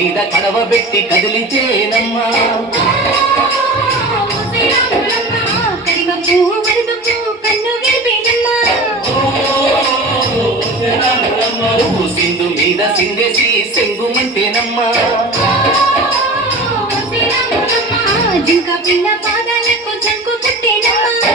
మీద కడవబెట్టి కదిలితేనమ్మా సింధు మీద సిందేసి సెంగుమంటేనమ్మా జింక పిల్ల పాదాలకు జంకు పుట్టేనమ్మా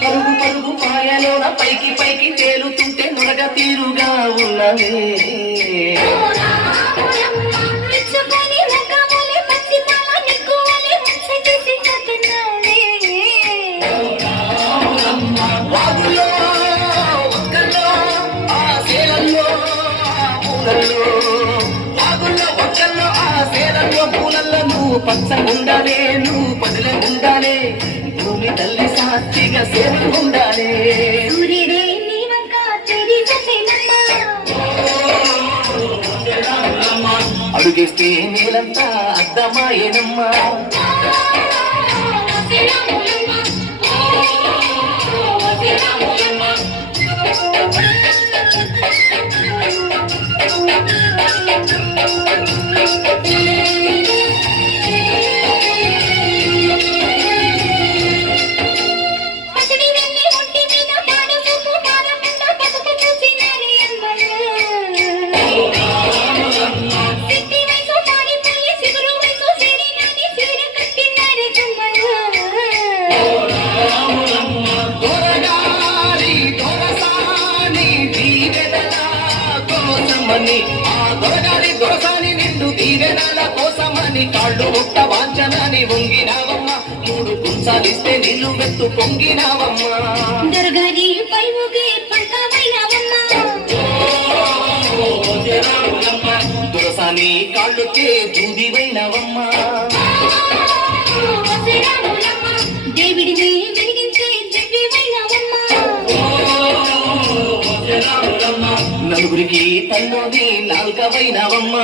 పరుగు పరుగు పాయలోన పైకి పైకి తేలుతుంటే మునగ తీరుగా ఉన్నవే వాగులో ఒక్కల్లో ఆ సేలల్లో పూలల్లో వాగుల్లో ఒక్కల్లో ఆ సేలల్లో పూలల్లో నువ్వు పచ్చగుండాలే నువ్వు పదిలే ఉండాలే భూమి తల్లి సాక్షిగా సేవలు ఉండాలే అడుగేస్తే నీలంతా అద్దమాయేనమ్మా ఆ దొరగారి దొరసాని నిండు దీవెనాల కోసమని కాళ్ళు ముట్ట వాంచనని వంగినావమ్మ మూడు గుంసాలిస్తే నీళ్లు వెత్తు పొంగినావమ్మ దొరగారి పై ఊగే దొరసాని కాళ్ళుకే దూదివైనవమ్మ దేవుడిని వెలిగించే దివ్యమైనవమ్మ నలుగురికి తల్లోని నాలుగవైనవమ్మ